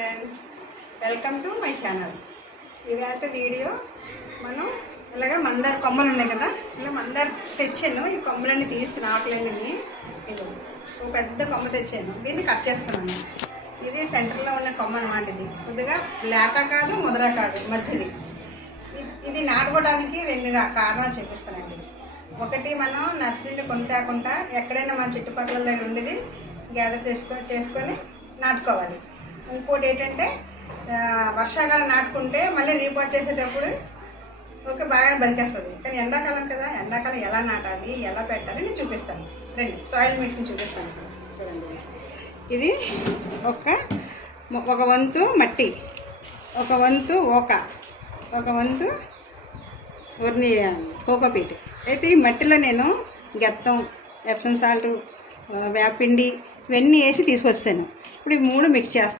Friends, welcome to my channel. ఇవాళ video మనం ఇలాగ మందార కొమ్మలు ఉన్నాయి కదా, ఇలా మందార తెచ్చాను. ఈ కొమ్మలన్నీ తీసి ఆకులన్నీ ఒక పెద్ద కొమ్మ తెచ్చాను. దీన్ని కట్ చేస్తున్నాను. ఇది సెంటర్లో ఉన్న కొమ్మ అనమాట. ఇది కొద్దిగా లేత కాదు, ముదర కాదు, మధ్యది. ఇది నాటుకోవడానికి రెండు కారణాలు చూపిస్తానండి. ఒకటి, మనం నర్సరీలో కొనుక్కుంటా ఎక్కడైనా మన చుట్టుపక్కల ఉండేది గ్యాదర్ చేసుకొని నాటుకోవాలి. ఇంకోటి ఏంటంటే, వర్షాకాలం నాటుకుంటే మళ్ళీ రీపోర్ట్ చేసేటప్పుడు బాగా బతికేస్తుంది. కానీ ఎండాకాలం కదా, ఎండాకాలం ఎలా నాటాలి, ఎలా పెట్టాలి నేను చూపిస్తాను. రండి, సాయిల్ మిక్స్ని చూపిస్తాను. చూడండి, ఇది ఒక వంతు మట్టి, ఒక వంతు ఒక వంతు కోకోపీట్. అయితే ఈ మట్టిలో నేను గెత్తం, ఎప్సమ్ సాల్ట్, వేపిండి ఇవన్నీ వేసి తీసుకొస్తాను. ఇప్పుడు ఈ మూడు మిక్స్ చేస్తాను.